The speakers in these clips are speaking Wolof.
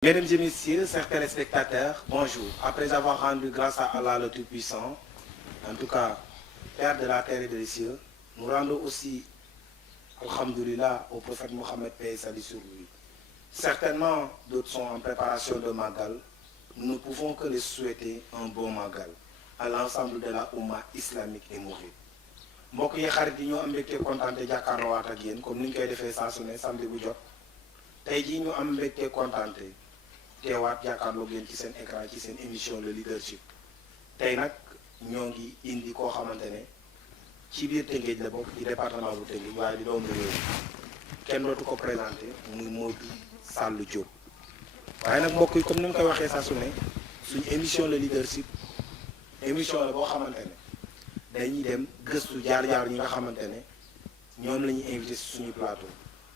Mesdames et messieurs, chers téléspectateurs, bonjour. Après avoir rendu grâce à Allah le Tout-Puissant, en tout cas, Père de la terre et des cieux, nous rendons aussi, alhamdoulilah, au prophète Mohammed, paix et salut sur lui. Certainement, d'autres sont en préparation de Magal. Nous ne pouvons que les souhaiter un bon Magal à l'ensemble de la Oumma islamique et mouride. mbokk yi xarit yi ñoo am mbégte kontaan te jàkkaarloowaat ak yéen comme ni ñu koy defee saa su ne samedi bu jot tey jii ñu am mbégte kontaan te teewaat jàkkaarloo ngeen ci seen écran ci seen émission le leadership tey nag ñoo ngi indi koo xamante ne ci biir Tëngéej la bokk ci département bu Tëngéej waaye di doomu réew kenn dootu ko présenté muy Modou Sall Diop waaye nag mbokk yi comme ni nga koy waxee saa su ne suñu émission le leadership émission la boo xamante ne dañuy dem gëstu jaar-jaar ñi nga xamante ne ñoom la ñuy invité si suñu plateau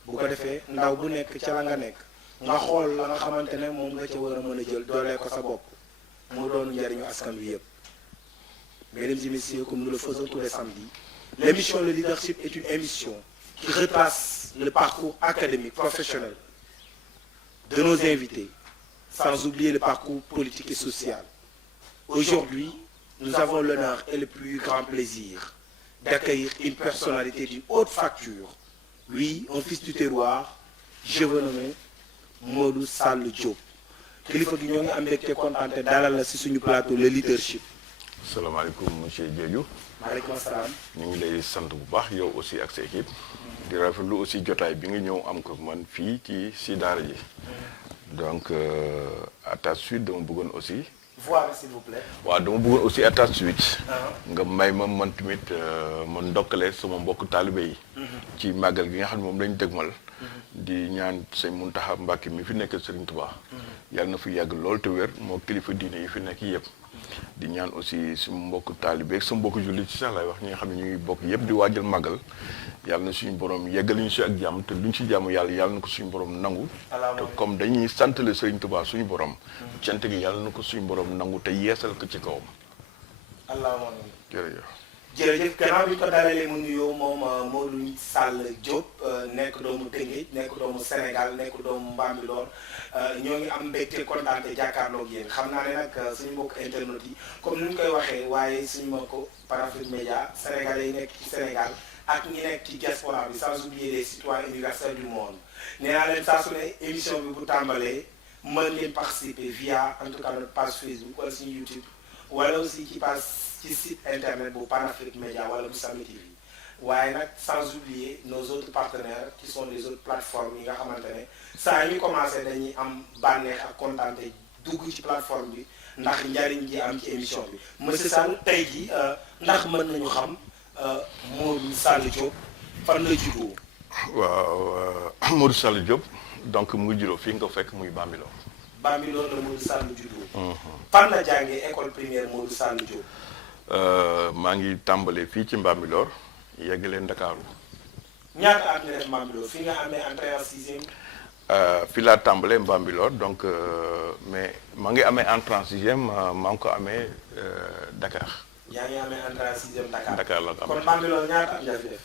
bu ko defee ndaw bu nekk ca la nga nekk nga xool la nga xamante ne moom nga ca war a mën a jël doolee ko sa bopp mu doon njariñu askan wi yëpp. Mesdames et messieurs, comme nous le faisons tous les samedis, l'émission Le Leadership est une émission qui retrace le parcours académique, professionnel de nos invités, sans oublier le parcours politique et social. Aujourd'hui, nous avons l'honneur et le plus grand plaisir d'accueillir une personnalité d'une haute facture. Oui, un fils du terroir, je veux nommer Modou Sall Diop. kilifa gi ñoo ngi am mbégte kontaan dalal la si suñu plateau le leadership. salaamaaleykum monsieur Diédhiou. maaleykum salaam. ñu ngi lay sant bu baax yow aussi ak sa équipe. di rafetlu aussi jotaay bi nga ñëw am ko man fii ci daara ji. donc à ta suite dama bëggoon aussi. voix s'il vous plaît. waaw dama bëggoon aussi à ta suite. nga may ma man tamit ma ndokkale sama mbokk taalibe yi. ci màggal gi nga xam ne moom lañ dëgmal. di ñaan sëñ Muntaxa Mbàkke mi fi nekk Sëriñ Tuubaa. yàlla na fi yàgg lool te wér moo kilifa diine yi fi nekk yëpp. di ñaan aussi su mbokk taalibe ak sa mbokk jullit ci sax lay wax ñi nga xam ne ñu ngi bokk yëpp di waajal màggal yàlla na suñu borom yeggal ñu si ak jàmm te luñ si jàmm yàlla na ko suñu borom nangu. te comme dañuy santale Sëriñ Tuubaa suñu borom. cant gi yàlla na ko suñu borom nangu te yeesal ko ci kawam. allahumma jërëjëf. jërëjëf gannaaw bi ñu ko dalalee mu nuyoo moom Modou Sall Diop nekk doomu Tëngéej nekk doomu Sénégal nekk doomu Mbambilor ñoo ngi am mbégte kontaan te jàkkaarloog yéen xam naa ne nag suñu mbokk internet yi comme ni ñu koy waxee waaye suñu mbokk Panafrique Média sénégalais yi nekk ci Sénégal ak ñi nekk ci diaspora bi sans oublier les citoyens universels du monde nee naa leen saa su ne émission bi bu tàmbalee mën ngeen participer via en tout cas notre page Facebook wala suñu YouTube wala aussi ci page ci site internet bu Panafrique Média wala bu Sami TV waaye nag sans oublier nos autres partenaires qui sont les autres plateformes yi nga xamante ne saa ñu commencé dañuy am bànneex ak kontaante dugg ci plateforme bi ndax njariñ ji am ci émission bi monsieur Sall tey jii ndax mën nañu xam Modou Sall Diop fan la juddoo. waaw Modou Sall Diop donc mu ngi juddoo fii nga ko fekk muy Bambilor. Bambilor la Modou Sall juddoo. fan la jàngee école primaire Modou Sall Diop. maa ngi tàmbalee fii ci Mbambilor yeggalee Ndakaaru. ñaata at nga def Mbambilor fi nga amee entrée en sixième. fii laa tàmbalee Mbambilor donc mais maa ngi amee entrée en sixième maa ngi ko amee Dakar. yaa ngi amee entrée en sixième Dakar. Dakar la ko amee kon Mbambilor ñaata at nga fi def.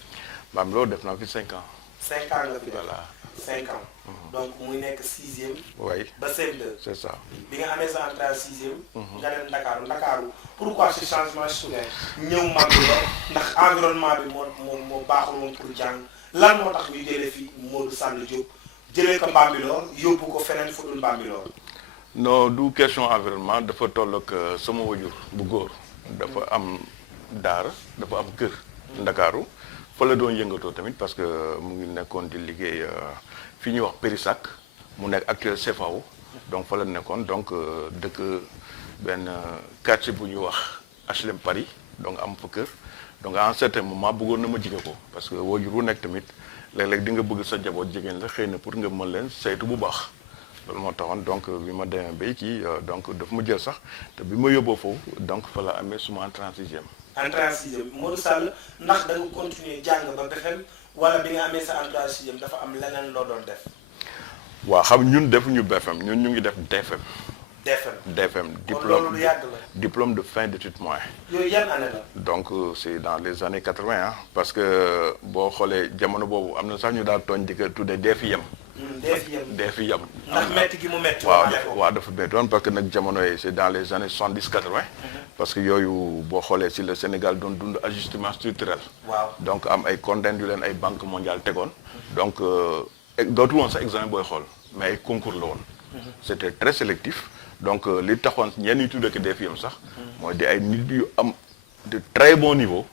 Mbambilor def naa fi 5 ans. 5 ans nga fi def voilà 5 ans. donc muy nekk sixième. oui ba CM2. c'est ça. bi nga amee sa entrée en sixième. nga dem Ndakaaru pourquoi ce changement soudain ñëw Mbambilor ndax environnement bi moo baaxul woon pour jàng lan moo tax ñu jëlee fi Modou Sall Diop jëlee ko Mbambilor yóbbu ko feneen fu dul Mbambilor. non du question environnement dafa toll ak sama wajur bu góor. dafa am daara dafa am kër. Ndakaaru fa la doon yëngatoo tamit parce que mu ngi nekkoon di liggéey fi ñuy wax Périssac mu nekk actuel CFAO donc fa la nekkoon donc dëkk benn quartier bu ñuy wax HLM Paris donc am fa kër donc à un certain moment bëggoon na ma jige ko parce que wajur wu nekk tamit léeg-léeg di nga bëgg sa jaboot jigéen la xëy na pour nga mën leen saytu bu baax loolu moo taxoon donc bi ma demee bay kii donc daf ma jël sax te bi ma yóbboo foofu donc fa la amee suma entrée en sixième. entrée en sixième Modou Sall ndax da nga continuer jàng ba BFEM wala bi nga amee sa entrée en sixième dafa am leneen loo doon def. waaw xam ñun defuñu BFM ñun ñu ngi def DFM. DFM diplôme de fin d'études moyennes. yooyu yan année la. donc c'est dans les années 80 parce que boo xoolee jamono boobu am na sax ñu daal tooñ di ko tuddee DFIM. dee fi yam ndax metti gi mu metti waaw dafa méttoon parce que nag jamono yi c'est dans les années 70-80 parce que yooyu boo xoolee si le Sénégal doon dund ajustement structurel donc am ay contraintes yu leen ay banque mondiale tegoon donc dootu woon sax examen booy xool mais ay concours la woon c'était très sélectif donc li taxoon ñenn ñi tuddee ko dee fi yam sax mooy di ay nit yu am de très bon niveau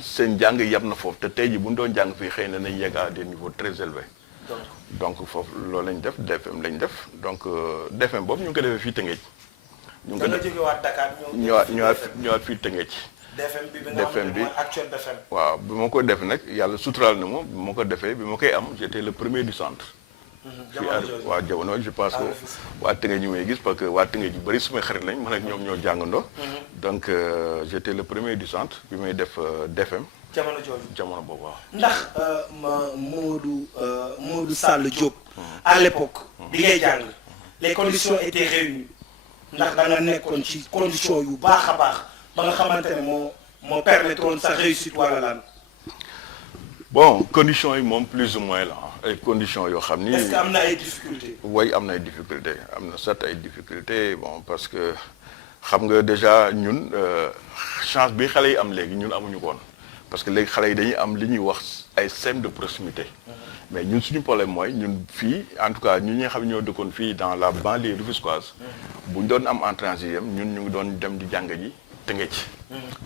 seen jàng yam na foofu te tey ji bu ñu doon jàng fii xëy na nañ yegg à des niveaux très élevés donc foofu loolu lañ def DFM lañ def donc DFM boobu ñu ngi ko defee fii Tëngéej. ñu ngi ko def jógewaat Dakar ñëwaat fii Tëngéej. DFM bi nga xam ne mooy actuel DFM. waaw bi ma ko def nag yàlla suturaal na ma bi ma ko defee bi ma koy am j'étais le premier du centre. waaw jamono je pense que waa Tëngéej ñu may gis parce que waa Tëngéej yu bëri sumay xarit lañ man ak ñoom ñoo jàngandoo. donc j'étais le premier du centre bi may def DFM. jamono jooju jamono boobu waaw. ndax Modou Sall Diop. à l'époque bi ngay jàng les conditions étaient réunies ndax da nga nekkoon ci conditions yu baax a baax ba nga xamante ne moo permettre woon sa réussite wala lan. bon conditions yi moom plus ou moins la ay conditions yoo xam ni. est-ce que am na ay difficultés. oui am na ay difficultés am na certes ay difficultés bon parce que xam nga déjà ñun chance bi xale yi am léegi ñun amuñu ko woon parce que léegi xale yi dañuy am li ñuy wax ay CEM de proximité. mais ñun suñu problème mooy ñun fii en tout cas ñun ñi nga xam ne ñoo dëkkoon fii dans la banlieue rufisquoise bu ñu doon am entrée en sixième ñun ñu ngi doon dem di jàng ji Tëngéej.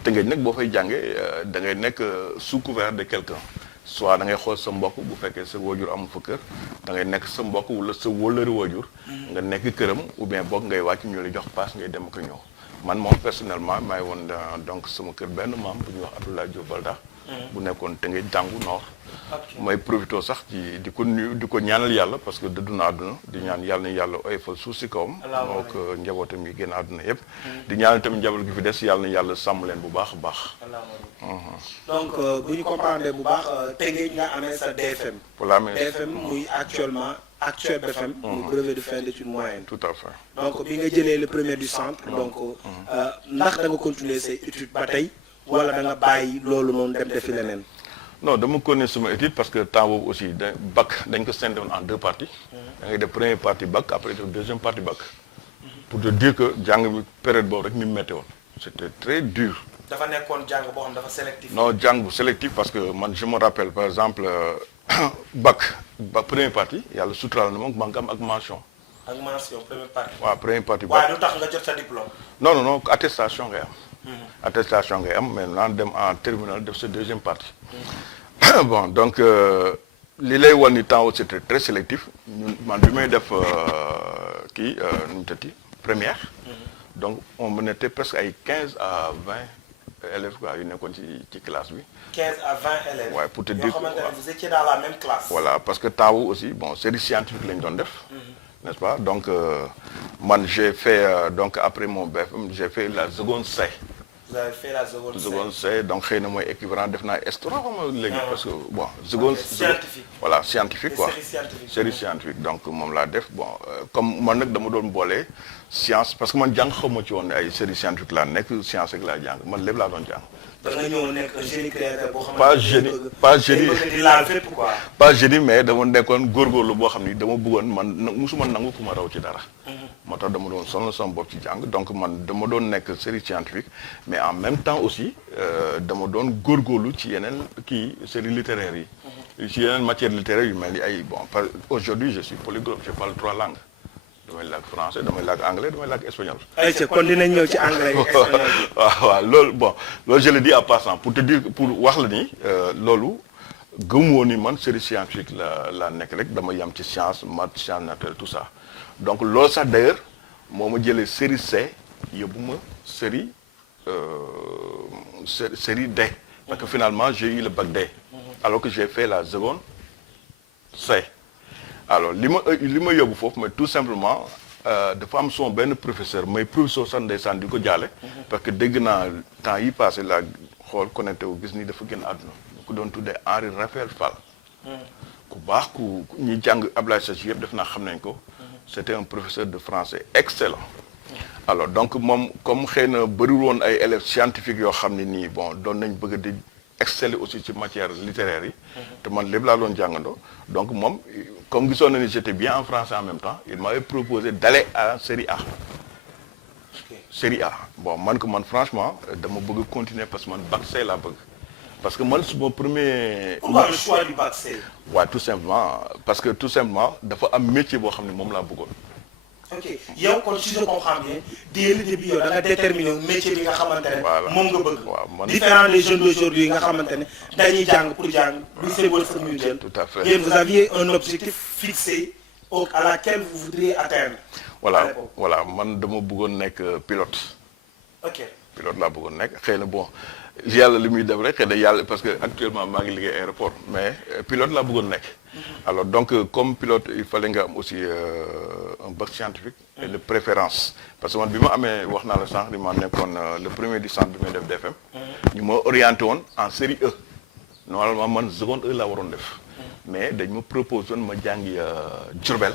Tëngéej nag boo fay jàngee da ngay nekk sous couvert de quelqu'un soit da ngay xool sa mbokk bu fekkee sa waajur amul fa kër da ngay nekk sa mbokk wala sa wóllëri waajur nga nekk këram ou bien boog ngay wàcc ñu la jox paas ngay dem ko ñëw man moom personnellement maay woon donc sama kër benn maam bu ñuy wax Abdoulaye Diop Balda bu nekkoon Tëngéej jàngu Nord. may profité sax di ko nuyu di ko ñaanal yàlla parce que dëddu na àdduna di ñaan yàlla na yàlla oyofal suuf si kawam. moo ko njabootam yi génn àdduna yëpp. di ñaanal tamit njaboot gi fi des yàlla na yàlla sàmm leen bu baax a baax. donc bu ñu comprendre bu baax Tëngéej nga amee sa DFM. voilà mais DFM muy actuellement actuel BFM. muy brevet de fin d'études moyennes. tout à fait. donc bi nga jëlee le premier du centre. donc ndax da nga continuer say études ba tey wala da nga bàyyi loolu noonu dem defi leneen. non dama connais sama étude parce que temps boobu aussi bac dañ ko scindé woon en deux parties. da ngay def première partie bac après def deuxième partie bac. pour te dire que jàng bi période boobu rek ni mu métti woon c'était très dur. dafa nekkoon jàng boo xam dafa sélectif. non jàng bu sélectif parce que man je me rappelle par exemple bac première partie yàlla suturaal na moom maa ngi am ak mention. ak mention première partie. waaw première partie bac waaye lu tax nga jot sa diplôme. non attestation ngay am. attestation ngay am maintenant dem en terminale def sa deuxième partie. bon donc li lay wan ni temps c'était très sélectif ñun man bi may def nu mu tëtti première. donc on était presque ay 15 à 20 élèves quoi yu nekkoon ci classe bi. 15 à 20 élèves. waaw pour te dire yoo xamante ne vous étiez dans la même classe. voilà parce que temps aussi bon série scientifique lañu doon def. n'est-ce pas donc man j'ai fait donc après mon BFM j'ai fait la seconde C. vous avez fait la seconde C. seconde C donc xëy na mooy équivalent def naa S3 xam nga léegi parce que bon seconde. scientifique voilà scientifique quoi série scientifique donc moom laa def bon comme man nag dama doon boole science parce que man jàng xawma ci woon ay série scientifique laa nekk science rek laa jàng man lépp laa doon jàng. da nga ñëw nekk génie créateur boo xamante pas génie di laal fépp quoi. pas génie mais dama nekkoon góorgóorlu boo xam ni dama bëggoon man musuma nangu ku ma raw ci dara. moo tax dama doon sonal sama bopp ci jàng donc man dama doon nekk série scientifique mais en même temps aussi dama doon góorgóorlu ci yeneen série littéraire yi. ci yeneen matière littéraire yu mel ni ay bon aujourd'hui je suis polyglotte je parle 3 langues. damay làkk français damay làkk anglais damay làkk espagnol. ayca kon dinañ ñëw ci anglais yi espagnol bi. waaw loolu bon loolu je le dis en passant pour te dire pour wax la ni loolu gëmu woon ni man série scientifique la nekk rek dama yam ci science maths science naturelle tout ça donc loolu sax d'ailleurs moo ma jëlee série C yóbbu ma série D parce que finalement j'ai eu le bac D alors que j'ai fait la seconde C. alors li ma yóbbu foofu mais tout simplement dafa am son benn professeur may professeur sax ndeysaan di ko jaale parce que dégg naa temps yi passé la xool connecté wu gis ni dafa génn àdduna ku doon tuddee Henri Raphaël Fall ku baax ku ñuy jàng Ablaye Sadji yëpp def naa xam nañ ko c'était un professeur de français excellent alors donc moom comme xëy na bëriwul woon ay élèves scientifiques yoo xam ne nii bon doon nañ bëgg di exceller aussi ci matière littéraire yi. te man lépp laa doon jàngandoo. donc moom comme gisoon na ni j'étais bien en français en même temps il m'avait proposé d'aller à série A. série A bon man ko man franchement dama bëgg continuer parce que man bac C laa bëgg. parce que man suma premier. pourquoi le choix du bac C. waaw tout simplement parce que tout simplement dafa am métier boo xam ne moom laa bëggoon. ok yow kon si je comprends bien dès le début yow da nga déterminer métier bi nga xamante ne. voilà moom nga bëgg. waaw man différent des jeunes d'aujourd'hui nga xamante ne dañuy jàng pour jàng. bi c'est wërsëg ñu jël. tout à fait et vous aviez un objectif fixé à laquelle vous voudriez atteindre. voilà man dama bëggoon nekk pilote. ok pilote laa bëggoon nekk xëy na bon yàlla li muy def rek xëy na yàlla parce que actuellement maa ngi liggéey aéroport mais pilote laa bëggoon nekk. alors donc comme pilote il fallait nga am aussi un bac scientifique. et de préférence parce que man bi ma amee wax naa la sànq di ma nekkoon le premier du centre bi may def DFM. ñu ma orienté woon en série E. normalement man seconde E laa waroon def. mais dañ ma proposé woon ma jàngi Diourbel.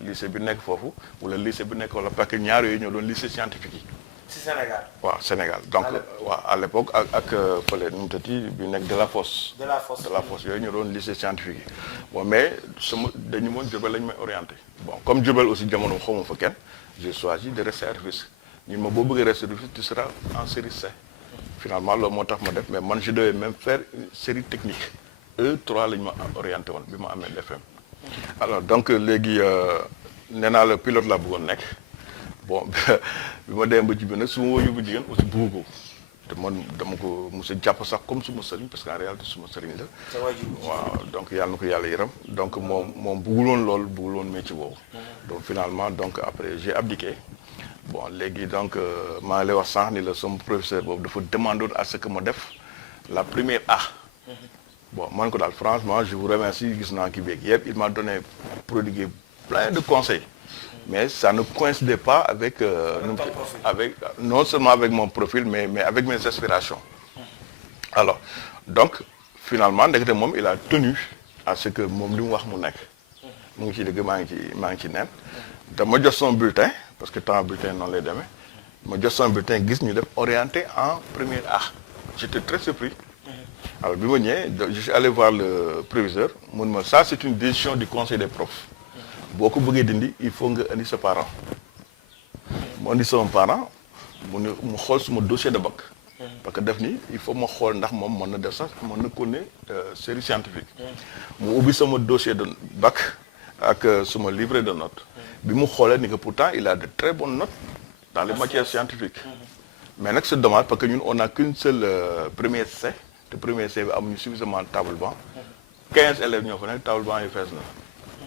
lycée bi nekk foofu wala lycée bi nekk wala parce que ñaar yooyu ñoo doon lycée scientifique yi. ci Sénégal. waaw Sénégal donc waaw à l'époque ak fële nu mu tëddi bi nekk de la fosse. de la fosse yooyu ñoo doon lycée scientifique yi. bon mais dañu moon Diourbel lañu may orienté. bon comme Diourbel aussi jamono xawma fa kenn j'ai choisi de rester à Rufisque ñun ma boo bëggee rester Rufisque tu seras en série C. finalement loolu moo tax ma def mais man je devais même faire une série technique E3 lañu ma orienté woon bi ma amee DFM. alors donc léegi nee naa la pilote laa bëggoon nekk bon bi ma dem ba ci biir nag su ma wóoyu bu jigéen aussi bëggu ko te man dama ko mos a jàpp sax comme suma sëriñ parce que en réalité suma sëriñ la. waaw donc yàlla na ko yàlla yërëm donc moom bëgguloon loolu bëgguloon métier boobu. donc finalement donc après j'ai abdiqué bon léegi donc maa ngi lay wax sànq ni la sama professeur boobu dafa demandé à ce que ma def la première A. bon man ko daal franchement je vous remercie gis naa kii beeg yëpp il m'a donné prodigué plein de conseils mais ça ne coïncidait pas avec non seulement avec mon profil mais avec mes aspirations. alors donc finalement ndekete moom il a tenu à ce que moom li mu wax mu nekk mu ngi ci dëgg maa ngi ci neen dama jox son bulletin parce que temps bulletin noonu lay demee ma jox son bulletin gis ñu def orienté en première A j'étais très surpris. alors bi ma ñëwee je suis allé voir le proviseur mun ma ça c'est une décision du conseil des profs boo ko bëggee dindi il faut nga indi sa parent mu indi sama parent mu xool suma dossier de bac parce que def ni il faut ma xool ndax moom mën na def sax mën na ko ne série scientifique mu ubbi sama dossier de bac ak suma livret de notes bi mu xoolee ni que pourtant il a de très bonnes notes dans les matières scientifiques mais nag c'est dommage parce que ñun on a qu'une seule première C te premier C bi amuñu suffisamment table banc 15 élèves ñoo fa nekk table banc yi fees na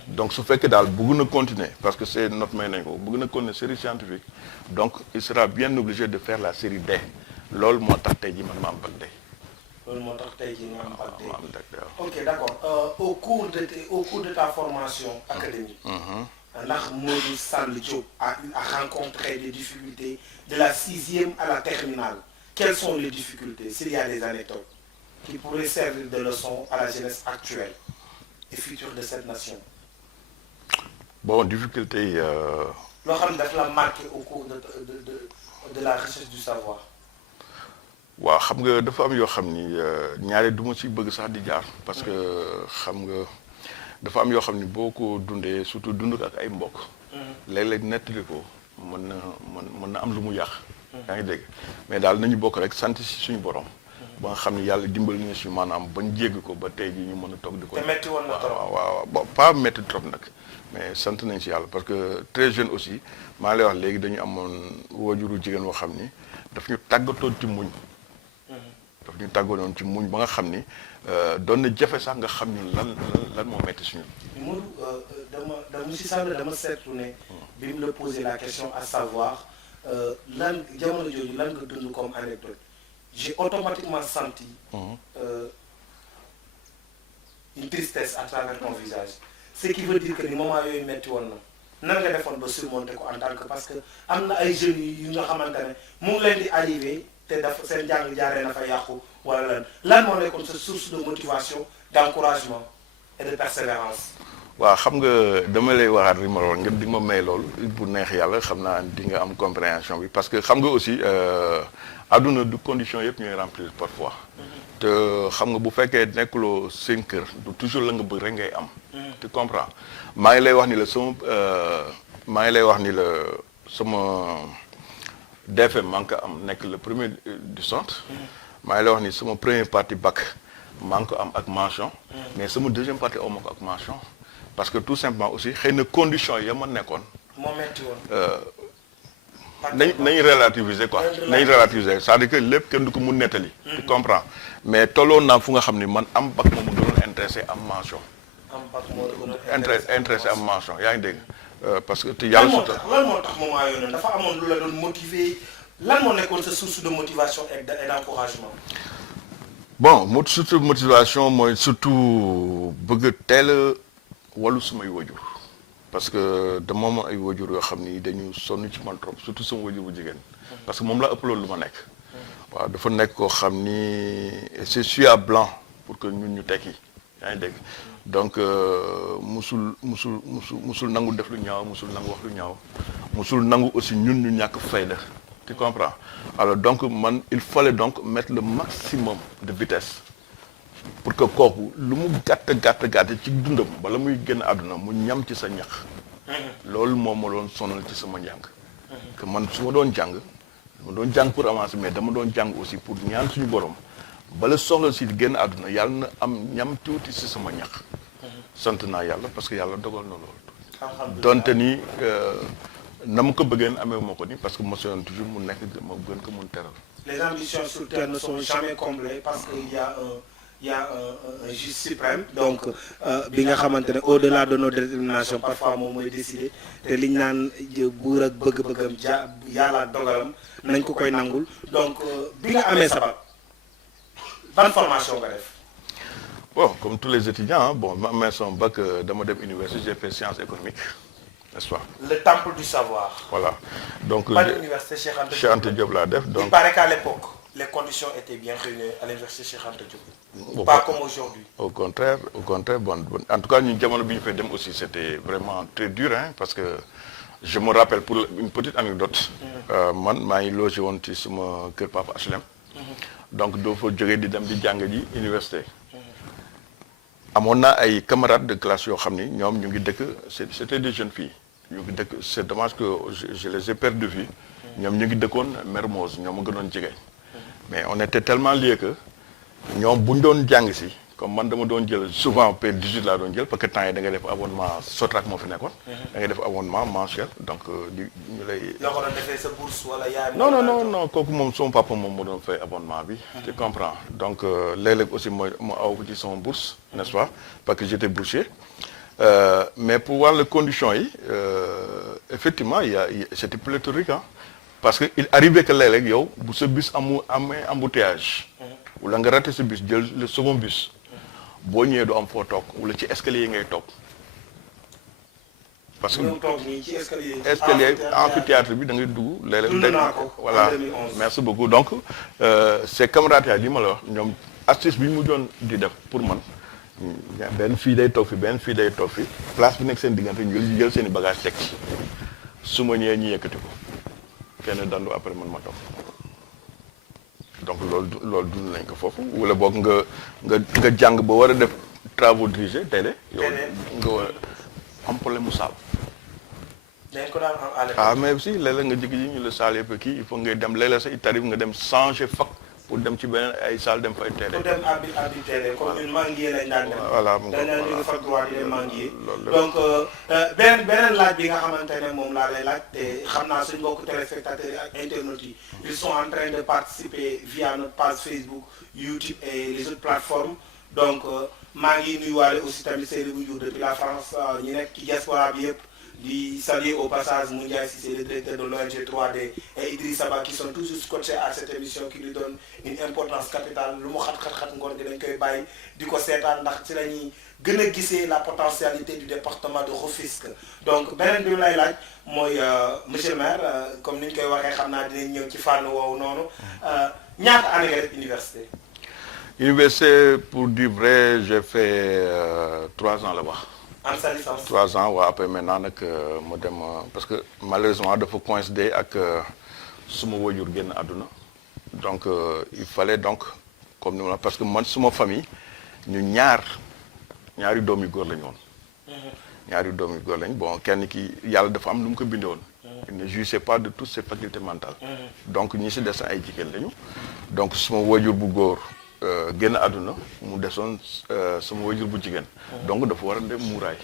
donc su fekkee daal bëgg na continuer parce que c'est note may nañ ko bëgg na continuer série scientifique donc il sera bien obligé de faire la série D loolu moo tax tey jii man ma am bac D. loolu moo tax tey jii nga am bac D. ma am bac D waaw. ok d'accord au cours de ta formation académique. ndax Modou Sall Diop a rencontré des difficultés de la 6e à la terminale quelles sont les difficultés s'il y a des anecdotes qui pourraient servir de leçon à la jeunesse actuelle et future de cette nation. bon difficulté yi. loo xam ne daf la marqué au cours de la recherche du savoir. waaw xam nga dafa am yoo xam ni ñaare du ma ci bëgg sax di jaar parce que xam nga dafa am yoo xam ni boo ko dundee surtout dund ak ay mbokk. léeg-léeg nettali ko mën na am lu mu yàq. yaa ngi dégg mais daal nañu bokk rek sant si suñu borom. ba nga xam ni yàlla dimbali ñu si maanaam bañ jégg ko ba tey jii ñu mën a toog di ko. te métti woon na trop waaw bon pas métti trop nag mais sant nañ si yàlla parce que très jeune aussi maa ngi lay wax léegi dañu amoon waajuru jigéen boo xam ni daf ñu tàggatoon ci muñ. daf ñu tàggatoon ci muñ ba nga xam ni doon na jafe sax nga xam ñun lan moo métti suñu. Modou monsieur Sall dama seetlu ne. bi mu la poser la question à savoir lan jamono jooju lan nga dund comme anecdote j'ai automatiquement senti une tristesse à travers ton visage ce qui veut dire que ni moment yooyu metti woon na nan nga defoon ba surmonter ko en tant que parce que am na ay jeunes yu nga xamante ne mu ngi leen di arrivé te dafa seen njàng jaaree na fa yàqu wala lan moo nekkoon sa source de motivation d'encouragement et de persévérance. waaw xam nga dama lay waxaat li ma lool nga di ma may loolu bu neex yàlla xam naa di nga am compréhension bi parce que xam nga aussi àdduna du condition yëpp ñooy remplir parfois te xam nga bu fekkee nekkuloo seen kër du toujours la nga bëgg rek ngay am. tu comprends maa ngi lay wax ni la sama DFM maa ngi ko am nekk le premier du centre. maa ngi lay wax ni sama première partie bac maa ngi ko am ak mention. mais sama deuxième partie aw ma ko ak mention. parce que tout simplement aussi xëy na condition ya ma nekkoon. moo metti woon. nañ relativiser quoi nañ relativiser c'est-à-dire que lépp kenn du ko mun nettali. tu comprends mais tolloon naa fu nga xam ni man am bac moom mu gënoon intéressé am mention. am bac moo gënoon intéressé am mention yaa ngi dégg. parce que te yàlla lan moo tax moment yooyu noonu dafa amoon lu la doon motiver lan moo nekkoon sa source de motivation et d'encouragement. bon source de motivation mooy surtout bëgg teel a wàllu sumay wajur parce que dama amoon ay wajur yoo xam ni dañu sonn ci man trop surtout sama wajur bu jigéen parce que moom laa ëpp loolu lu ma nekk. waaw dafa nekk koo xam ni c'est suie à blanc pour que ñun ñu tekki yaa ngi dégg. donc musul nangu def lu ñaaw musul nangu wax lu ñaaw musul nangu aussi ñun ñu ñàkk fayda tu comprends alors donc man il fallait donc mettre le maximum de vitesse pour que kooku lu mu gàtt ci dundam bala muy génn àdduna mu ñam ci sa ñax. loolu moom ma doon sonal ci sama njàng. que man su ma doon jàng pour avancer mais dama doon jàng aussi pour ñaan suñu borom bala soxla si génn àdduna yàlla na am ñam tuuti si sama ñax. sant naa yàlla parce que yàlla dogal na loolu. donte ni na ma ko bëggeen amee moo ko ni parce que ma soyoon toujours mu nekk ma gën ko mun teral. Les ambitions sur terre ne sont jamais comblées parce que il y a un juge suprême donc bi nga xamante ne au-delà de nos déterminations parfois moom mooy décider te liñ naan buur ak bëgg-bëggam yàlla dogalam nañ ko koy nangul donc bi nga amee sa bac ban formation nga def. Bon, comme tous les étudiants, bon, ma mère son bac, dans ma université, j'ai fait sciences économiques, n'est-ce pas? Le temple du savoir. Voilà. Donc, pas l'université Cheikh Anta Diop l'a def. Donc, il paraît qu'à l'époque, les conditions étaient bien réunies à l'université Cheikh Anta Diop. Pas comme aujourd'hui. Au contraire, bon, en tout cas, nous avons aussi, c'était vraiment très dur, hein, parce que je me rappelle, pour une petite anecdote, moi, j'ai logé sur mon cœur papa HLM. Donc, il faut que je à l'université. amoon naa ay camarades de classe yoo xam ni ñoom ñu ngi dëkk c'était des jeunes filles ñu ngi dëkk c'est dommage que je les ai perdues de vue ñoom ñu ngi dëkkoon Mermoz ñoom a gënoon jege mais on était tellement liés que ñoom bu ñu doon jàng si comme man dama doon jël souvent P18 laa doon jël parce que temps yi da ngay def abonnement Sotrac moo fi nekkoon. da ngay def abonnement mensuel donc di ñu lay. loo ko doon defee sa bourse wala yaay. non kooku moom sama papa moom moo doon fay abonnement bi. tu comprends donc léeg-léeg aussi ma aw ko ci sama bourse n'est-ce pas parce que j'étais boursier mais pour voir les conditions yi effectivement c'était pléthorique hein parce que il arrivait que léeg-léeg yow bu sa bus amee embouteillage. wala nga raté sa bus jël le second bus. boo ñëwee du am foo toog wala ci escalier yi ngay toog parce que ci escalier amphithéâtre bi da ngay dugg léeg-léeg voilà merci beaucoup donc c'est camaraderie li ma la wax ñoom astuce bi ñu mujjoon di def pour man benn fii day toog fi benn fii day toog fi place bi nekk seen diggante ñu jël seen i bagage teg ci su ma ñëwee ñu yëkkati ko kenn dandu après man ma toog donc loolu dund nañ ko foofu wala boog nga jàng ba war a def travaux dirigés télé yow nga war a am problème mu saal. dañ ko daan am à mais aussi léeg-léeg nga jigi ji ñu la saal yëpp kii il faut ngay dem léeg-léeg sax il t'arrive nga dem changer fac pour dem ci beneen ay salle dem fay télé. pour dem abi télé comme ñun manguier lañ daan dem. voilà dañ daan jóge fac droit di dem manguier. donc beneen laaj bi nga xamante ne moom laa lay laaj te xam naa suñu mbokku téléspectateurs yi ak internautes yi ils sont en train de participer via notre page Facebook YouTube et les autres plateformes donc maa ngi nuyuwaale aussi tamit Seydou Diouf depuis la France ñu nekk ci diaspora bi yëpp. di saluer au passage Moundiaye Cissé, le directeur de l'ONG 3D, et Idriss Saba qui sont toujours scotchés à cette émission qui lui donne une importance capitale. Lu mu xat ngor gi dañ koy bàyyi di ko seetaan ndax ci la ñuy gën a gisee la potentialité du département de Rufisque. donc beneen bi lay laaj mooy monsieur le maire comme ni ñu koy waxee xam naa dinañ ñëw ci fànn woowu noonu ñaata année nga def université. Université pour dire vrai j'ai fait 3 ans là-bas. en sa licence 3 ans waaw après maintenant nag ma dem parce que malheureusement dafa coïncider ak suma wajur génn àdduna donc il fallait donc comme ni ma parce que man suma famille ñu ñaari doom yu góor lañu woon. ñaari doom yu góor lañ bon kenn ki yàlla dafa am lu mu ko bindee woon. il ne jouissait pas de toutes ses facultés mentales. donc ñi si des ay jigéen lañu. donc suma wajur bu góor génn àdduna mu desoon sama wajur bu jigéen. donc dafa war a dem muuraay.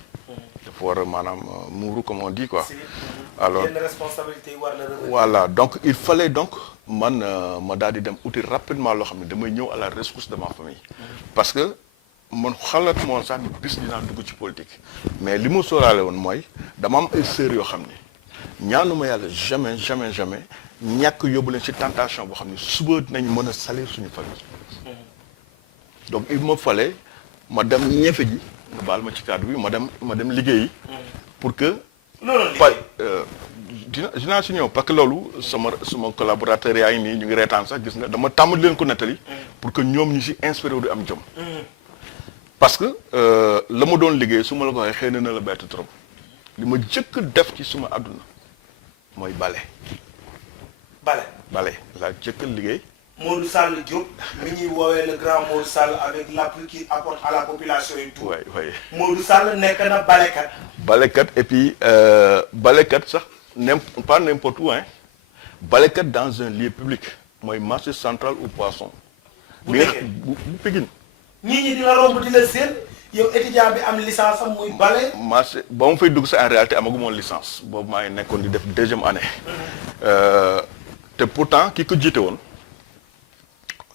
dafa war a maanaam muuru comme on dit quoi. alors yenn responsabilité yi war la revenir. voilà donc il fallait donc man ma daal di dem uti rapidement loo xam ne damay ñëw à la rescousse de ma famille. parce que man xalaat moon sax ni bis dinaa dugg ci politique. mais li mu sóoraale woon mooy dama am ay sœurs yoo xam ne ñaanuma yàlla jamais ñàkk yóbbu leen ci tentation boo xam ne suba dinañ mën a salir suñu famille. donc il me fallait ma dem ñefe ji nga baal ma ci cadre bi ma dem liggéeyi. pour que. dinaa si ñëw parce que loolu sama collaborateur yaa ngi nii ñu ngi reetaan sax gis nga dama tàmm leen ko nettali. pour que ñoom ñu si inspiré wu di am jom. parce que la ma doon liggéey su ma la ko waxee xëy na la bett trop li ma jëkk def ci suma àdduna mooy bale laa jëkk liggéey. Modou Sall Diop mi ñuy woowee le grand Modou Sall avec l'appui qu'il apporte à la population et tout. oui. Modou Sall nekk na balekat. balekat et puis balekat sax pas n'importe où hein. balekat dans un lieu public mooy marché central ou poisson. bu Pikine. ñi di la romb di la seen yow étudiant bi am licence am muy bale. marché ba mu fay dugg sa en réalité amagu moon licence boobu maa ngi nekkoon di def deuxième année. te pourtant ki ko jiite woon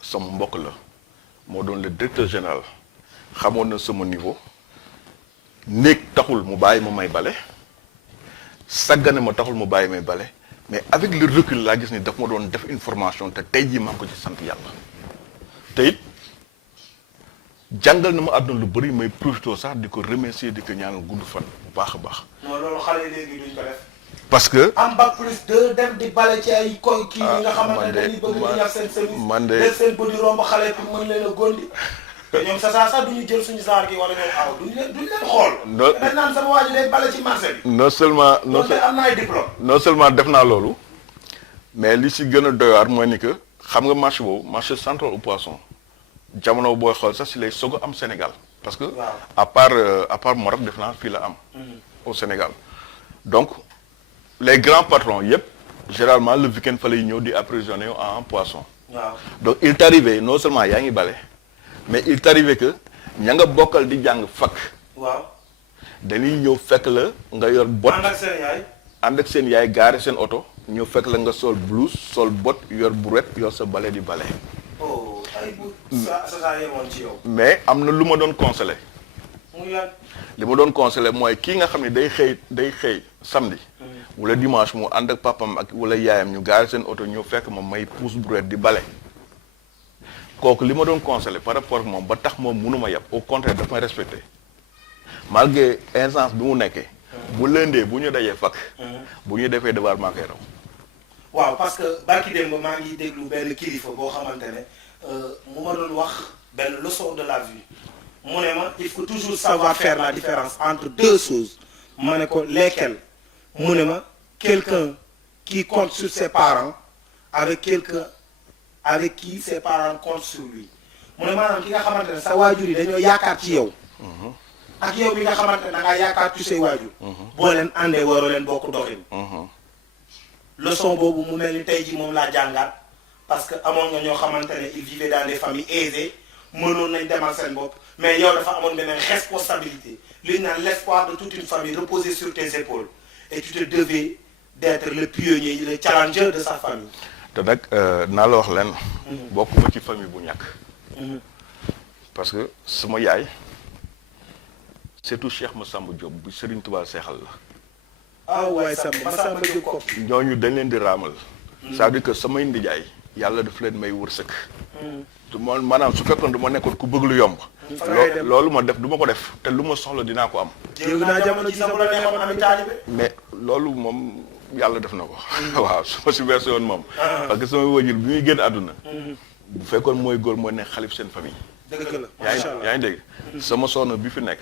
sama mbokk la moo doon le directeur général xamoon na sama niveau néeg taxul mu bàyyi ma may bale saggane ma taxul mu bàyyi may bale mais avec le recul laa gis ni daf ma doon def une formation te tey jii maa ngi ko ci sant yàlla te it jàngal na ma àdduna lu bëri may profité sax di ko remercier di ko ñaanal gudd fan bu baax a baax. non loolu xale yi léegi duñ ko def. parce que. am bac plus 2 dem di bale ci ay koy kii yi nga xamante ne dañuy bëgg di ñax seen service. man de def seen bëdi romb xale pour mën leen a gondi. te ñoom sax duñu jël suñu saar gi wala ñoom aw duñ leen xool. dañ naan sama waa ji day bale ci marché bi. non seulement am na ay diplôme. non seulement def naa loolu mais li si gën a doy waar mooy ni que xam nga marché boobu marché central au poisson jamono booy xool sax si lay soog a am Sénégal. parce que à part Maroc def naa fii la am. au Sénégal donc. les grands patrons yëpp généralement le week-end fa lay ñëw di approvisionner en poisson. waaw donc il t'arrivait non seulement yaa ngi bale mais il t'arrivait que ña nga bokkal di jàng fac. waaw dañuy ñëw fekk la nga yor bot. ànd ak seen yaay gaare seen oto ñëw fekk la nga sol blouse sol bot yor brouette yor sa bale di bale. oh ay bu sa yemoon ci yow. mais am na lu ma doon conseillé. muy lan. li ma doon conseillé mooy kii nga xam ne day xëy samedi. wala dimanche mu ànd ak papam ak wala yaayam ñu gaari seen oto ñëw fekk ma may pousse brouette di bale kooku li ma doon conseillé par rapport ak moom ba tax moom mënuma yàpp au contraire daf may respecté malgré instance bi mu nekkee. bu lëndee bu ñu dajee fakk. bu ñu defee devoir maa koy raw. waaw parce que barki démb maa ngi déglu benn kilifa boo xamante ne mu ma doon wax benn leçon de la vie mu ne ma il faut toujours savoir faire la différence entre deux choses ma ne ko lesquelles. mu ne ma quelqu'un qui compte sur ses parents avec quelqu'un avec qui ses parents comptent sur lui mu ne maanaam ki nga xamante ne sa waajur yi dañoo yaakaar ci yow. ak yow bi nga xamante ne da ngaa yaakaar ci say waajur. boo leen àndee waroo leen bokk doxin. leçon boobu mu mel ni tey ji moom laa jàngaat parce que amoon nga ñoo xamante ne ils vivaient dans des familles aisées mënoon nañ demal seen bopp mais yow dafa amoon beneen responsabilité li ñu naan l'espoir de toute une famille reposait sur tes épaules. et tu te devais d'être le pionnier le challenger de sa famille. te nag naa la wax leen. bokkuma ci famille bu ñàkk. parce que sama yaay surtout Cheikh Massamba Diop bu Serigne Touba seexal la. ah waay Massamba Diop ko. ñooñu dañ leen di raamal. c'est-à-dire que samay ndijaay yàlla daf leen may wërsëg. maanaam su fekkoon du ma nekkoon ku bëgg lu yomb. loolu ma def du ma ko def te lu ma soxla dinaa ko am. dégg naa jamono ji sax bu la neexoon am taalibe. mais loolu moom yàlla def na ko. waaw su ma si versé woon moom. parce que sama wajur bi muy génn àdduna. bu fekkoon mooy góor mooy nekk xalif seen famille. dëgg la macha allah yaa ngi dégg. sama soxna bi fi nekk.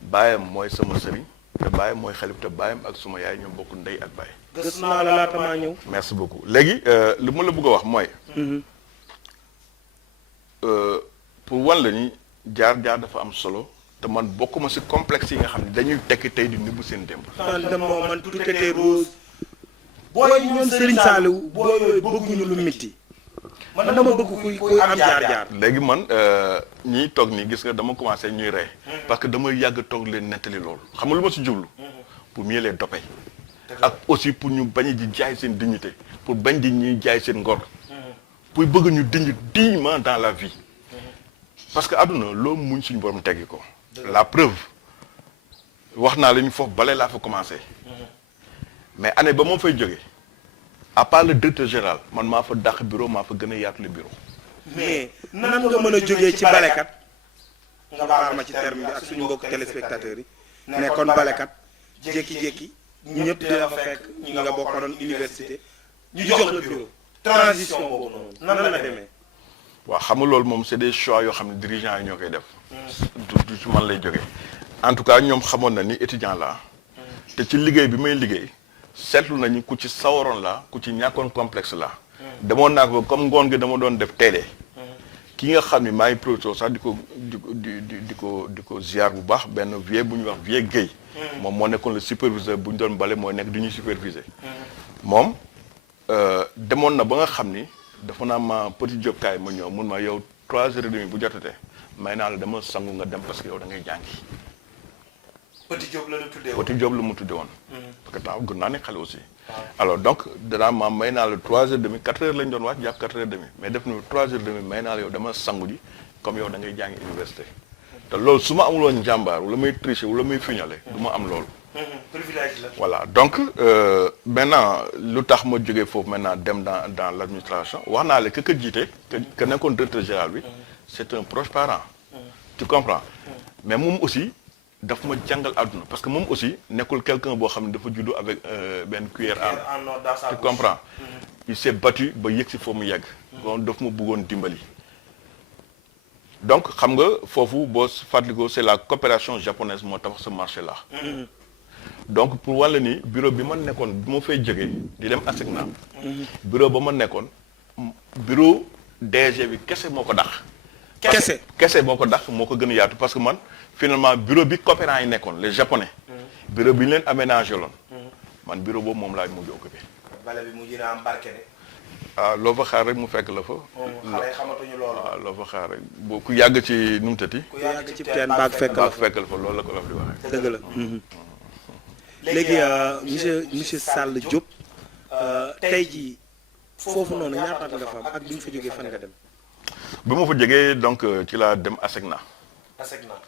baayam mooy sama sëriñ te baayam mooy xalif te baayam ak suma yaay ñoo bokk ndey ak baay. gës naa la laata maa ñëw. merci beaucoup léegi li ma la bëgg a wax mooy. pour wan la ni jaar-jaar dafa am solo te man bokkuma ci complexe yi nga xam ne dañuy tekki tey di nëbbu seen démb. man tout était rose. booy ñoom Serigne Saliou booy yooyu bëgguñu lu métti. man dama bëgg kuy am jaar-jaar. léegi man ñiy toog nii gis nga dama commencé ñuy rey. parce que dama yàgg toog leen nettali loolu xam nga lu ma ci jublu. pour mieux les doper. ak aussi pour ñu bañ di jaay seen dignité pour bañ di ñuy jaay seen ngor. pour bëgg ñu diñ dignement dans la vie. parce que àdduna loo muñ suñu borom teggi ko. la preuve wax naa la ñu foofu bale laa fa commencé. mais année ba moo fay jógee à part le directeur général man maa fa dàq bureau maa fa gën a yaatu le bureau. mais nan nga mën a jógee ci balekat nga baal ma ci terme bi ak suñu mbokk téléspectateurs yi nekkoon balekat jékki-jékki ñëpp di la fekk ñi nga bokkoon université ñu jox la bureau transition boobu noonu nan la demee. waaw xam nga loolu moom c'est des choix yoo xam ne dirigeants yi ñoo koy def. du ci man lay jógee. en tout cas ñoom xamoon na ni étudiant laa. te ci liggéey bi may liggéey seetlu nañu ku ci sawaroon la ku ci ñàkkoon complexe la. demoon naa ko comme ngoon gi dama doon def teelee. ki nga xam ni maa ngi profité sax di ko ziar bu baax benn vieux bu ñuy wax vieux Guèye. moom moo nekkoon le superviseur bu ñu doon bale mooy nekk du ñuy superviser. moom demoon na ba nga xam ni dafa naa ma petit job kaay ma ñëw mun ma yow 3h30 bu jotatee may naa la dama sangu nga dem parce que yow da ngay jàngi. Petit Diop la tuddee woon Petit Diop la mu tuddee woon. parce que temps gën naa nekk xale aussi. alors donc danaa ma may naa la 3h30 4h lañ doon wàcc jàpp 4h30 mais def na 3h30 may naa la yow dama sangu ji comme yow da ngay jàngi université. te loolu su ma amul woon njàmbaar wala may tricher wala may fiñale du ma am loolu. privilège la. voilà donc maintenant lu tax ma jógee foofu maintenant dem dans l'administration wax naa la que jiite que nekkoon directeur général bi c'est un proche parent. tu comprends mais moom aussi daf ma jàngal àdduna parce que moom aussi nekkul quelqu'un boo xam ne dafa juddu avec benn cuillère en or. tu comprends il s'est battu ba yëg si foo mu yegg. kon daf ma bëggoon dimbali. donc xam nga foofu boo fàttalikoo c'est la coopération japonaise moo tax ce marché là. donc pour wàll ni bureau bi ma nekkoon bi ma fay jógee di dem ASECNA. bureau ba ma nekkoon bureau DG bi kese moo ko dax. kese moo ko dax moo ko gën a yaatu parce que man finalement bureau bi coopérant yi nekkoon les japonais. bureau bi ñu leen aménagé loon. man bureau boobu moom laa mujj occupé. bale bi mujj na am barke de. ah loo fa xaar rek mu fekk la fa. xale yi xamatuñu loolu. waaw loo fa xaar rek boo ku yàgg ci nu mu tëti. ku yàgg ci teen baag fekk la fa loolu la ko la di waxee. dëgg la. léegi monsieur Sall Diop tey jii foofu noonu ñaata at nga fa am ak bi nga fa jógee fan nga dem. bi ma fa jógee donc ci laa dem ASECNA.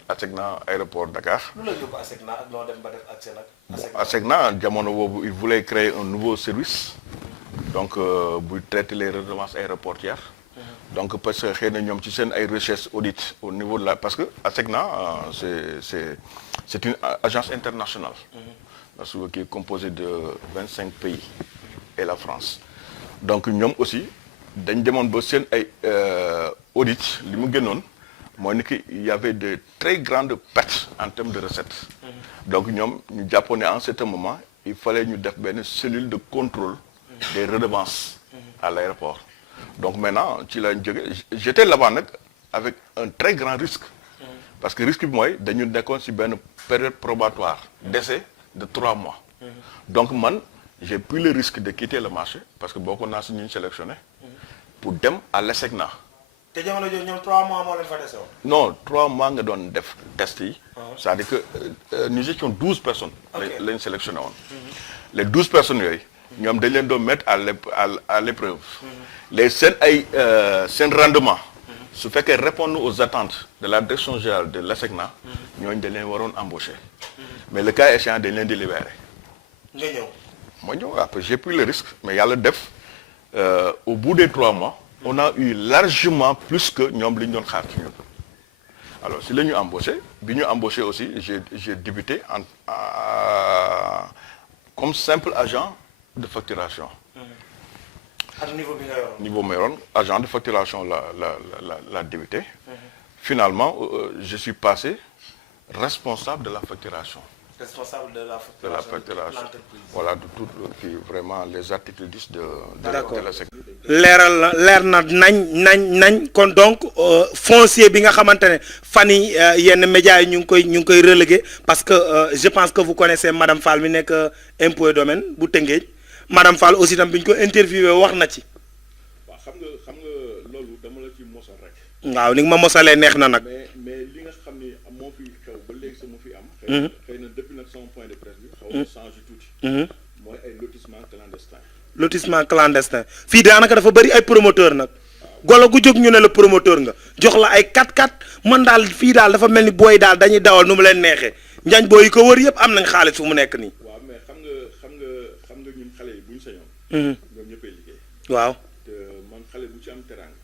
ASECNA aéroport Dakar. lu la yóbbu ASECNA ak noo dem ba def ASECNA. ASECNA jamono boobu il voulait créer un nouveau service. donc buy traiter les redevances aéroportuaires. donc parce que xëy na ñoom ci seen ay recherche audit au niveau de la parce que ASECNA c'est une agence internationale. parce que qui est composée de 25 pays et la France. donc ñoom aussi dañ demoon ba seen ay audit li mu génnoon mooy ni que il y avait de très grandes pertes en termes de recettes. donc ñoom ñu jàppoon ne en certain moment il fallait ñu def benn cellule de contrôle des redevances à l'aéroport. donc maintenant ci la jógee j'étais là-bas nag avec un très grand risque. parce que risque bi mooy dañu nekkoon ci benn période probatoire d'essai de 3 mois. donc man j'ai pris le risque de quitter le marché parce que bokkoon naa ci ñu sélectionné pour dem à l'ASECNA. te jamono jooju ñoom 3 mois moo leen fa dese woon. non 3 mois nga doon def test yi. c'est-à-dire que nous étions 12 personnes. lañ sélectionné woon. les 12 personnes yooyu. ñoom dañ leen doon mettre à l'épreuve. les seen rendement. su fekkee répondre aux attentes de la direction générale de l'ASECNA. ñooñu dañ leen waroon embaucher. mais le cas échéant dañ leen di libérer. nga ñëw. ma ñëw après j'ai pris le risque mais yàlla def au bout des 3 mois. on a eu largement plus que ñoom li ñu doon xaar ci ñun. alors si la ñu embauché bi ñu embauché aussi j'ai débuté comme simple agent de facturation. ak niveau bi nga yoroon. niveau ma yoroon agent de facturation la débuté. finalement je suis passé responsable de la facturation. responsable de la facturation. l'entreprise. Voilà, de tout vraiment les articles 10 de la sécurité. leer na nañ kon donc foncier bi nga xamante ne fan yi yenn médias yi ñu ngi koy relégué parce que je pense que vous connaissez madame Fall mi nekk impôt et domaine bu Tëngéej madame Fall aussi tam bi ñu ko interviewé wax na ci. waaw xam nga loolu dama la ci mosal rek. waaw ni nga ma mosalee neex na nag. mais li nga xam ni moo fi xew ba léegi sama fi am. xëy na depuis nag sama point de presse bi. xaw na changé tuuti. mooy ay lotissement clandestin. lotissement clandestin fii daanaka dafa bëri ay promoteur nag golo gu jóg ñu ne la promoteur nga jox la ay 4x4 man daal fii daal dafa mel ni booy daal dañuy dawal nu mu leen neexee njañ booy yi ko wër yëpp am nañ xaalis fu mu nekk nii. waaw mais xam nga ñun xale yi bu ñu sañoon. ñoom ñëppay liggéey. waaw te man xale bu ci am teraanga.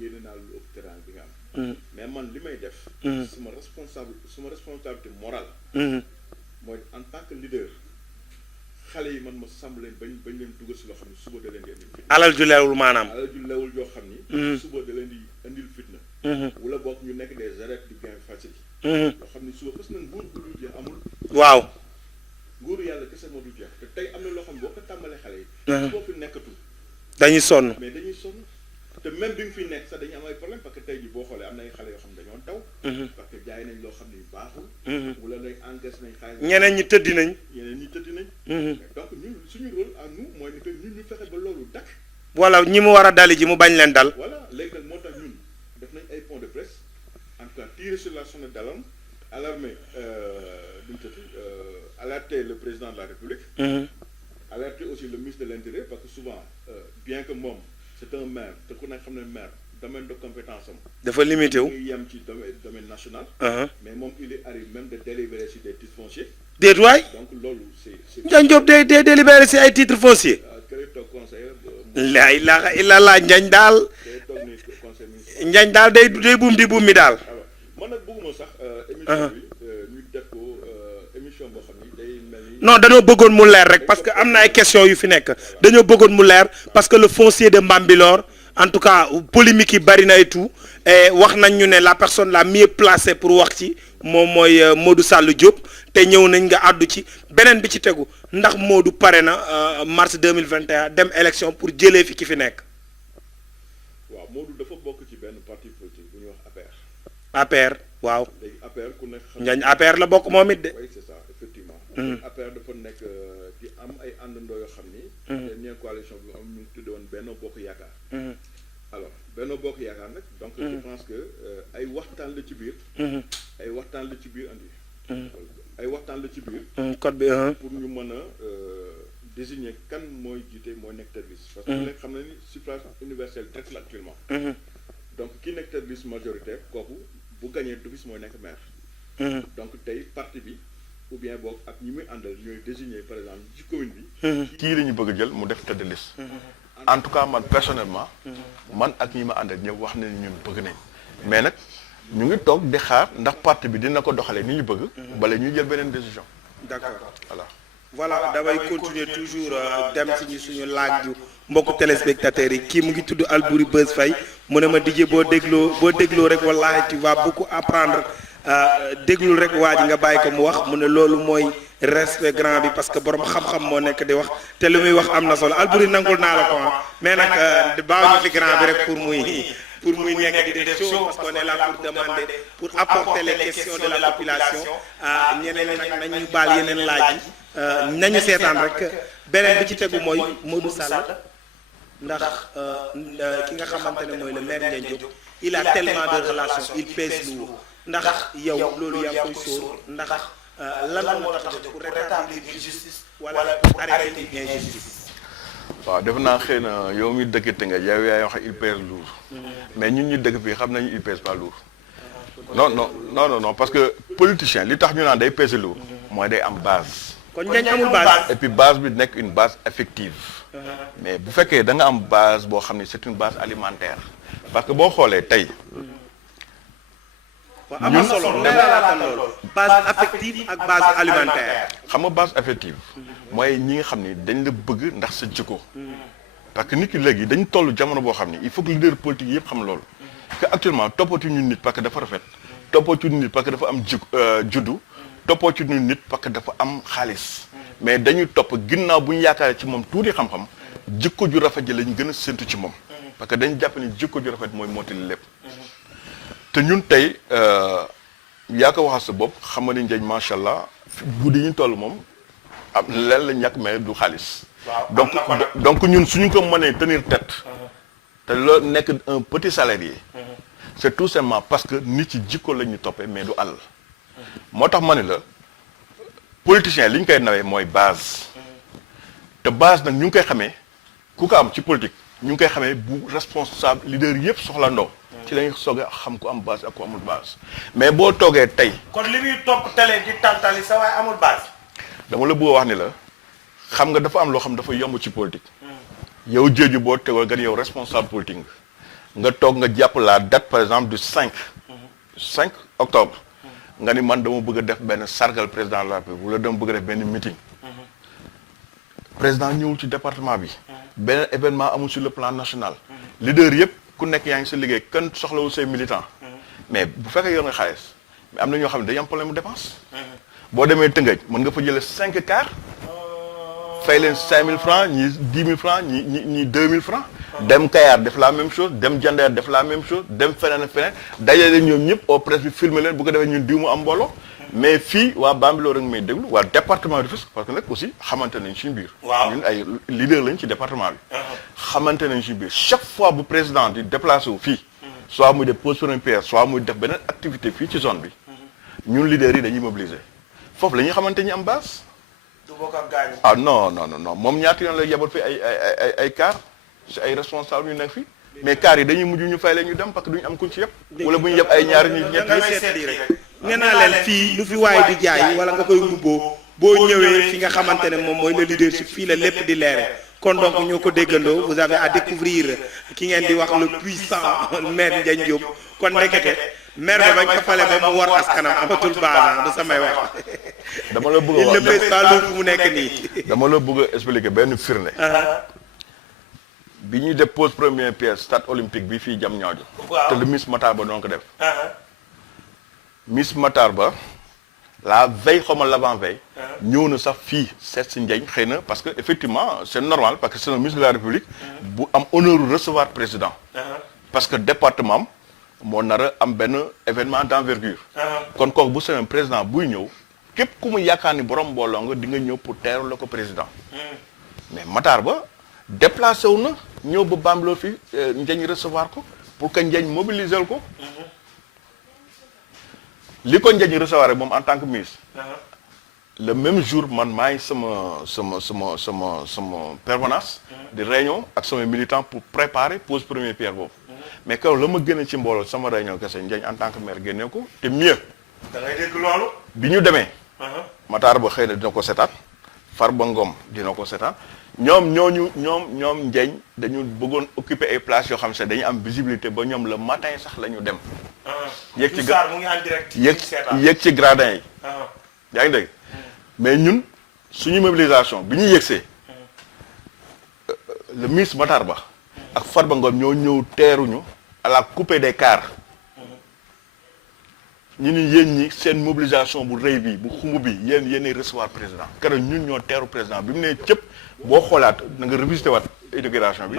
yéene naa lu ëpp teraanga bi nga am. mais man li may def. suma responsabilité morale. mooy en tant que leader. xale yi man ma sàmm leen bañ leen dugal si loo xam ne suba da leen di indil fitna. alal ju leewul maanaam. alal ju leewul joo xam ni. suba da leen di indil fitna. wala boog ñu nekk des arêtes du gain facile. yoo xam ni suba parce que nag nguur bu dul jeex amul. waaw. nguuru yàlla kese moo dul jeex te tey am na loo xam ne boo ko tàmbalee xale yi. boo fi nekkatul. dañuy sonn. mais dañuy sonn te même bi nga fi nekk sax dañuy am ay problème parce que tey jii boo xoolee am na ay xale yoo xam ne dañoo taw. parce que jaay nañ loo xam ne baaxul. wala lay encaisse nañ xaalis. ñeneen ñi tëddi nañ. ñeneen ñi tëddi nañ. donc ñun suñu rôle à nous mooy ni que ñun ñu fexe ba loolu dakk. wala ñi mu war a dali ji mu bañ leen dal. voilà léegi nag moo tax ñun def nañ ay points de presse en tout cas tirer sur la sonnette d'alarme alarmer alerter le président de la République. Alerter aussi le ministre de l'Intérieur parce que souvent bien que moom c'est un maire te ku nekk xam ne maire domaine de compétence am. dafa limité wu. muy yem ci domaine national. mais moom il est arrivé même de délibérer sur des titres fonciers. déet waay. donc loolu c'est. Ndiagne Diop day délibéré si ay titres fonciers. kër toog conseiller. la ilaha illallah Ndiagne daal. kër toog ni conseil ministre. Ndiagne daal day buum di buum mi daal. alors man nag bëgguma sax. émission bi ñu def ko émission boo xam ni day mel ni. non dañoo bëggoon mu leer rek parce que am na ay questions yu fi nekk dañoo bëggoon mu leer parce que le foncier de Bambilor en tout cas polémique yi bari na et tout et wax nañ ñu ne la personne la mieux placée pour wax ci moom mooy Modou Sall Diop te ñëw nañ nga àddu ci beneen bi ci tegu ndax Modou pare na mars 2021 dem élection pour jëlee fi ki fi nekk. waaw Modou dafa bokk ci benn parti politique bu ñuy wax APR. APR waaw. léegi APR ku nekk xam Ndiagne APR la bokk moom it de. oui c'est ça effectivement. APR dafa nekk di am ay àndandoo yoo xam ni. dernière coalition bi am ñu tudde woon Benno Bokk Yaakaar. alors Benno Bokk Yaakaar nag. donc je pense que ay waxtaan la ci biir. ay waxtaan la ci biir andi. ay waxtaan la ci biir. code bi. pour ñu mën a désigner kan mooy jiite mooy nekk tête de liste. parce que ku nekk xam na ni suffrage universel direct la actuellement. donc ki nekk tête de liste majoritaire kooku bu gagné d'office mooy nekk maire. donc tey parti bi ou bien boog ak ñi muy àndal ñooy désigner par exemple ci commune bi. kii la ñu bëgg a jël mu def tête de liste. en tout cas man personnellement. man ak ñi ma àndal ñëpp wax nañ ñun bëgg nañ. mais nag ñu ngi toog di xaar ndax parti bi dina ko doxalee ni ñu bëgg. bala ñuy jël beneen décision. d'accord voilà. damay continuer toujours dem ci suñu laaj yu mbokku téléspectateurs yi kii mu ngi tudd Albouri Beuz Faye mu ne ma DJ boo dégloo rek wallahi tu vas beaucoup apprendre déglul rek waa ji nga bàyyi ko mu wax mu ne loolu mooy respect grand bi parce que borom xam-xam moo nekk di wax te lu muy wax am na solo Albouri nangul naa la ko mais nag baaw ñu fi grand bi rek pour muy nekk di def show parce qu'on est là pour demander pour apporter les questions de la population ñeneen nag nañu baal yeneen laaj yi nañu seetaan rek beneen bi ci tegu mooy Modou Sall ndax ki nga xamante ne mooy le maire Ndiagne Diop il a tellement de relations il pèse lourd ndax yow loolu yaa ngi koy sóor ndax lan moo tax pour rétablir justice wala pour arrêter l'injustice. waaw def naa xëy na yow mi dëkk te nga yow yaay wax il pèse lourd mais ñun ñu dëkk fii xam nañu il pèse pas lourd non parce que politicien li tax ñu naan day pèse lourd mooy day am base. kon Ndiagne amul base. et puis base bi nekk une base effective. mais bu fekkee da nga am base boo xam ne c'est une base alimentaire parce que boo xoolee tey. waaw am na solo loolu base affective ak base alimentaire. xam nga base affective mooy ñi nga xam ni dañ la bëgg ndax sa jikko. parce que nit ki léegi dañ toll jamono boo xam ni il faut que leader politique yëpp xam loolu. que actuellement toppatu ñu nit parce que dafa rafet toppatu nit parce que dafa am juddu toppoo ci ñun nit parce que dafa am xaalis mais dañuy topp ginnaaw bu ñu yaakaaree ci moom tuuti xam-xam jikko ju rafet ji lañ gën a séntu ci moom parce que dañu jàpp ni jikko ju rafet mooy mottali lépp te ñun tey yaa ko waxal sa bopp xam nga ni Ndiagne macha allah guddi ñu toll moom am leen la ñàkk mais du xaalis donc ñun suñu ko mënee tenir tête te loolu nekk un petit salarié c'est tout simplement parce que nit ci jikko la ñu toppee mais du àll moo tax ma ne la politicien li ñu koy nawee mooy base te base nag ñu ngi koy xamee ku ko am ci politique ñu ngi koy xamee bu responsable leader yëpp soxla ndoo ci lañuy soog a xam ku am base ak ku amul base mais boo toogee tey kon li muy topp télé di tàntali sa waaye amul base dama la bëgg a wax ni la xam nga dafa am loo xam dafa yomb ci politique yow jéeju boo tegool gan yow responsable politique nga toog nga jàpp la date par exemple du 5 octobre nga ni man dama bëgg a def benn sargal président de la République wala dama bëgg a def benn meeting président ñëwul ci département bi benn événement amul sur le plan national leader yëpp ku nekk yaa ngi sa liggéey kenn soxlawul say militant mais bu fekkee yor nga xaalis mais am na ñoo xam ne dañu am problème mu dépense boo demee Tëngéej mën nga fa jëlee 5 cars fay leen 5000 francs ñii 10 000 francs ñii 2000 francs dem Kayar def la même chose dem Jandeer def la même chose dem feneen ak feneen dajale ñoom ñëpp au presse bi filmer leen bu ko defee ñun diw mu am mbooloo mais fii waa Bambilor rek may déglu waa département de Rufisque parce que nag aussi xamante nañ suñu biir ñun ay leader lañ ci département bi xamante nañ suñu biir chaque fois bu président di déplacé wu fii soit muy def pose première pierre soit muy def beneen activité fii ci zone bi ñun leaders yi dañuy mobiliser foofu la ñuy xamante ñi am base ah non moom ñaata yoon lay yebal fi ay car si ay responsable ñu nekk fi mais car yi dañuy mujj ñu fay leen ñu dem parce que duñu am kuñ ci yëpp wala bu ñu yëpp ay ñaari ñu ñett nee naa leen fii lu fi waay di jaay wala nga koy mbubboo boo ñëwee fi nga xamante ne moom mooy le leadership fii la lépp di leere kon donc ñoo ko déggandoo vous avez à découvrir ki ngeen di wax le puissant maire Ndiagne Diop kon ndekete maire ba bañ ko fale ba mu war askanam amatul base du samay wax dama la bëgg a wax il ne pèse pas loolu mu nekk nii dama la bëgg a expliquer benn firnde bi ñuy def pose première pierre stade olympique bi fii Diamniadio te le Miss Matar Ba doon ko def Miss Matar Ba la veille xaw ma l'avant-veille ñëw na sax fii seet si Ndiagne xëy na parce que effectivement c'est normal parce que c'est un ministre de la République bu am honneur recevoir président parce que département moo nar a am benn événement d'envergure kon kooku bu seen président buy ñëw képp ku mu yaakaar ni borom mbooloo nga di nga ñëw pour teeru la ko président mais Matar Ba déplacé wu na ñëw ba Bambilor fi Ndiagne recevoir ko pour que Ndiagne mobiliser ko li ko Ndiagne recevoir moom en tant que ministre le même jour man maa ngi sama permanence de réunion ak sama militant pour préparer pose première pierre boobu mais kaw la ma génne ci mbooloo sama réunion kese Ndiagne en tant que maire génne ko te mieux da ngay dégg loolu bi ñu demee Matar Ba xëy na dina ko seetaan Farba Ngom dina ko seetaan ñoom Ndiagne dañu bëggoon occuper ay places yoo xam ne dañu am visibilité ba ñoom le matin sax la ñu dem yéeg ci mu ngi en direct yéeg ci gradin yi yaa ngi dégg mais ñun suñu mobilisation bi ñu yégsee le ministre Matar Ba ak Farba Ngom ñoo ñëw teeruñu à la coupée des cars ñu ni yéen ñi seen mobilisation bu rëy bi bu xumb bi yéenay recevoir président keroog ñun ñoo teeru président bi mu nee cëpp boo xoolaat na nga revisité waat inauguration bi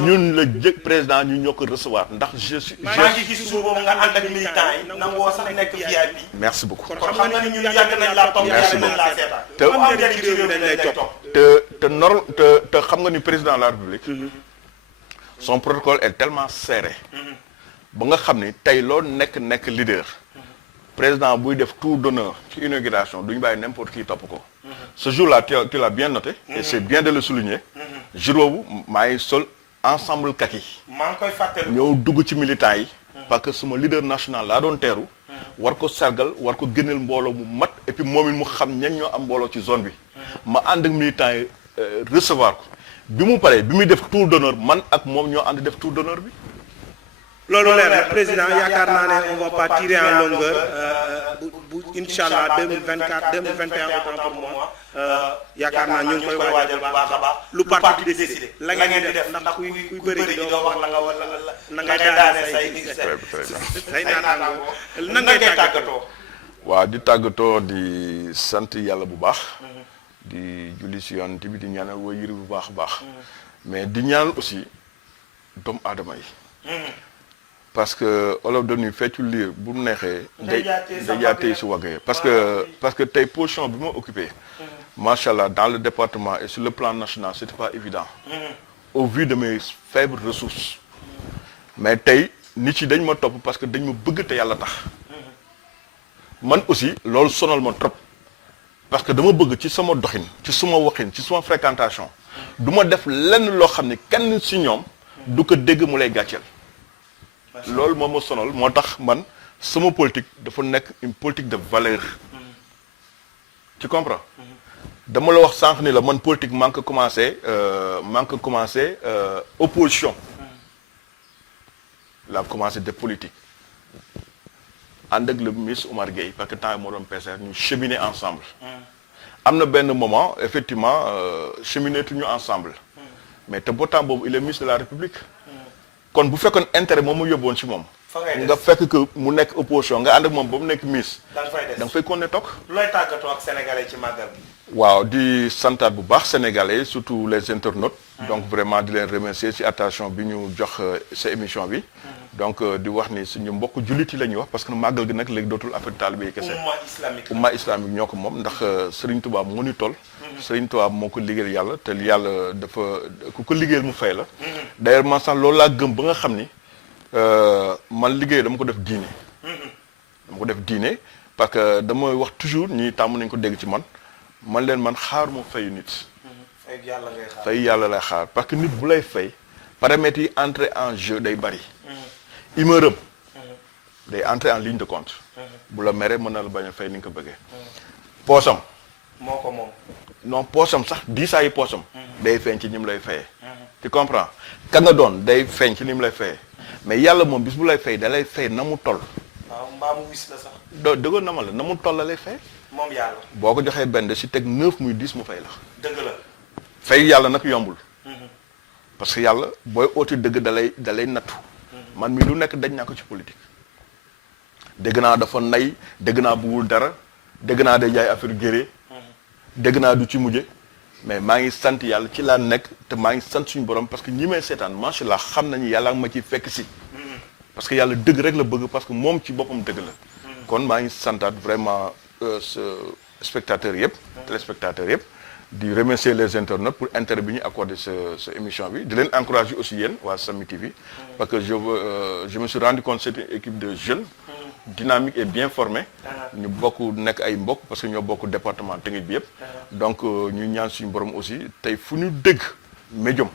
ñun la jëkk président ñu ñoo ko recevoir ndax je suis maa ngi gis suba boobu nga ànd ak militant yi nangoo sax nekk VIP merci beaucoup kon xam nga ni ñun yàgg nañ laa topp yàgg nañ laa seetaan te am njëriñ ci réew mi dañ lay topp te xam nga ni président de la République son protocole est tellement serré ba nga xam ni tey loolu nekk leader président buy def tour d'honneur ci inauguration duñu bàyyi n'importe qui topp ko ce jour-là tu l'as bien noté et c'est bien de le souligner jour boobu maa ngi sol ensemble kaki maa ngi koy fàttali ñëw dugg ci militants yi parce que suma leader national laa doon teeru war ko sargal war ko génneel mbooloo mu mat et puis moom it mu xam ñan ñoo am mbooloo ci zone bi ma ànd ak militants yi recevoir ko bi mu paree bi muy def tour d'honneur man ak moom ñoo ànd def tour d'honneur bi loolu leer na président yaakaar naa ne on va pas tirer en longueur bu inchallah 2024 2021 autant pour moi yaakaar naa ñu ngi koy waajal bu baax a baax lu parti bi décidé la ngeen di def ndax kuy bëri di doo wax na nga daane say naataango na ngay tàggatoo waa di tàggatoo di sant yàlla bu baax. di julli si yoon bi di ñaanal waajur bu baax a baax. mais di ñaanal aussi doomu aadama yi. parce que olof dañuy feccu liir bu neexee. day jaatee si wagg parce que tey position bi ma occupé. macha allah dans le département et sur le plan national c'était pas évident. au vu de mes faibles ressources. mais tey nit yi dañ ma topp parce que dañ ma bëgg te yàlla tax. man aussi loolu sonal ma trop. parce que dama bëgg ci sama doxin ci suma waxin ci suma fréquentation. du ma def lenn loo xam ne kenn si ñoom. du ko dégg mu lay gàcceel. loolu moo ma sonal moo tax man sama politique dafa nekk une politique de valeur. tu comprends. dama la wax sànq ni la man politique maa ngi ko commencé opposition. la commencé de politique. ànd ak le ministre Oumar Gueye parce que temps yi moo doon PCR ñu cheminer ensemble. am na benn moment effectivement cheminer tuñu ensemble. mais te ba temps boobu il est ministre de la République. kon bu fekkoon intérêt moom mu yóbboon ci moom. nga fekk que mu nekk opposition nga ànd ak moom ba mu nekk ministre. da nga fay kon ne toog. looy tàggatoo ak sénégalais ci màggal bi. waaw di santaat bu baax sénégalais surtout les internautes. donc vraiment di leen remercier ci attention bi ñu jox sa émission bi. donc di wax ni suñu mbokk jullit yi la ñuy wax parce que màggal gi nag léegi dootul affaire taalibe yi kese. umma islamique ñoo ko moom ndax Serigne Touba moo ñu toll. Serigne Touba moo ko liggéeyal yàlla te yàlla dafa ku ko liggéeyal mu fay la. d'ailleurs man sax loolu laa gëm ba nga xam ni man liggéey dama ko def diine. dama ko def diine parce que dama wax toujours ñi tàmm nañ ko dégg ci man leen man xaaruma fayu nit. fay yàlla lay xaar parce que nit bu lay fay paramètres yi entrer en jeu day bari. humeur am day entrer en ligne de compte. bu la meree mën na la bañ a fay ni nga ko bëggee. poosam. moo ko moom. non poosam sax diisaayu poosam. day feeñ ci ni mu lay fayee. tu comprends ka nga doon day feeñ ci ni mu lay fayee mais yàlla moom bis bu lay fay da lay fay na mu toll. waaw mbaa mu wis la sax. dëggoon na ma la na mu toll la lay fay. moom yàlla. boo ko joxee benn si teg 9 muy 10 mu fay la. dëgg la. fay yàlla nag yombul. parce que yàlla booy ooti dëgg da lay nattu. man mii lu nekk dañ naa ko ci politique. dégg naa dafa nay dégg naa buggul dara dégg naa day jaay affaire géré. dégg naa du ci mujje mais maa ngi sant yàlla ci laa nekk te maa ngi sant suñu borom parce que ñi may seetaan macha allah xam nañu yàlla ma ci fekk si. parce que yàlla dëgg rek la bëgg parce que moom ci boppam dëgg la. kon maa ngi santaat vraiment spectateurs yëpp. téléspectateurs yëpp. di remercier les internautes pour intérêt bi ñu accordé sa émission bi di leen encourager aussi yéen waa Samy TV parce que je me suis rendu compte c'est une équipe de jeunes dynamique et bien formée ñu bokk nekk ay mbokk parce que ñoo bokk département Tëngéej bi yëpp donc ñu ñaan suñu borom aussi tey fu ñu dégg médium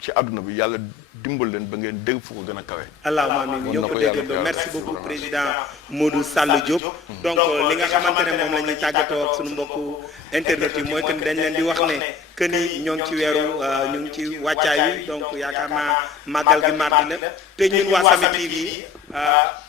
ci àdduna bi yàlla dimbal leen ba ngeen dégg fu ko gën a kawe. allahumma amiin ñoo ko déggandoo merci beaucoup président Modou Sall Diop. donc li nga xamante ne moom la ñuy tàggatoo ak suñu mbokku internet yi mooy que dañ leen di wax ne que ni ñoo ngi ci weeru ñu ngi ci wàccaay wi donc yaakaar naa màggal gi mardi la te ñun waa Samy TV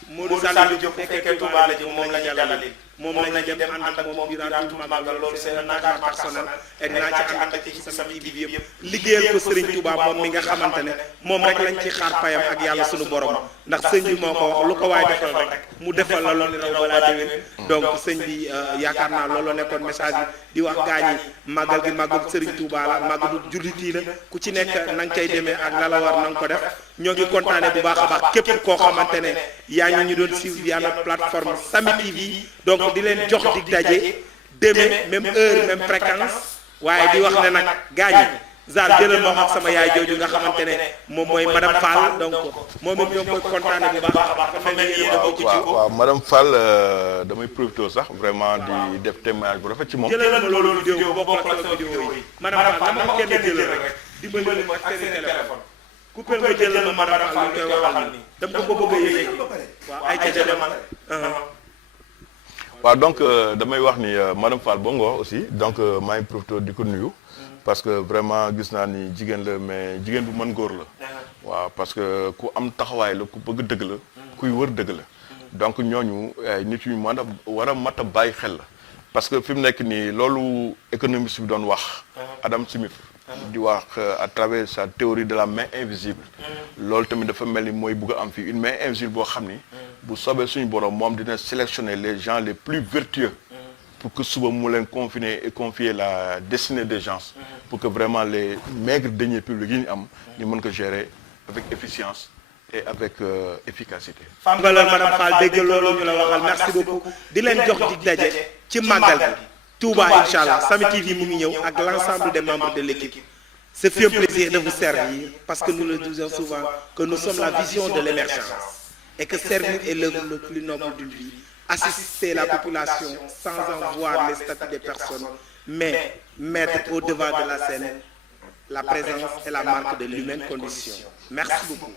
Modou Sall Diop bu fekkee Touba la jëm moom la ñu jàllale. moom la ñu dem ànd ak moom durant tout màggal loolu c'est un engagement personnel et dinaa ci ànd ak ci Samy TV yëpp liggéeyal ko Serigne Touba moom mi nga xamante ne moom rek lañ ci xaar payam ak yàlla suñu borom ndax sëñ bi moo ko wax lu ko waay defal rek mu defal la loolu raw balaa déwén donc sëñ bi yaakaar naa loolu nekkoon message bi di wax gaañi màggal gi màggal Serigne Touba la màggalu jullit yi la ku ci nekk na nga cay demee ak la la war na nga ko def ñoo ngi kontaane bu baax a baax képp koo xamante ne yaa ngi ñu doon suivre via notre plateforme Samy TV donc di leen jox dig daje demain même heure même fréquence waaye di wax ne nag gaañi Zal jëlal ma wax sama yaay jooju nga xamante ne moom mooy madame Fall donc moom it ñoo ngi koy kontaane bu baax a baax dafa mel ni waaw madame Fall damay profité sax vraiment di def témoignage bu rafet ci moom. jëlal ma loolu vidéo bokk ak sama vidéo yi madame Fall dama ko kenn jëlal rek dimbali ma ak seen téléphone coupé nga jëlal ma madame Fall ñu koy waxal nii dama ko bëgg a yëg waaw ay ca demal waaw donc damay wax ni madame Fall boo nga wax aussi donc maa ngi profité di ko nuyu parce que vraiment gis naa ni jigéen la mais jigéen bu mën góor la waaw parce que ku am taxawaay la ku bëgg dëgg la kuy wër dëgg la donc ñooñu ay nit yu mën a war a mat a bàyyi xel la parce que fi mu nekk nii loolu économiste bi doon wax Adam Smith di wax à travers sa théorie de la main invisible loolu tamit dafa mel ni mooy bugg a am fii une main invisible boo xam ni bu soobee suñu borom moom dina sélectionner les gens les plus vertueux pour que suba mu leen confier la destinée des gens pour que vraiment les maigres deniers publics yi ñu am ñu mën ko gérer avec efficience et avec efficacité. femme valeur madame Fall dégg loolu ñu la waxal merci beaucoup di leen jox dig daje ci màggal gi Touba inchallah Samy TV mu ngi ñëw ak l'ensemble des membres de l'équipe. Ce fut un plaisir de vous servir parce que nous le disons souvent que nous sommes la vision de l'émergence et que servir est l'œuvre le plus noble d'une vie. Assister la population sans en voir les statuts des personnes, mais mettre au devant de la scène la présence et la marque de l'humaine condition. Merci beaucoup.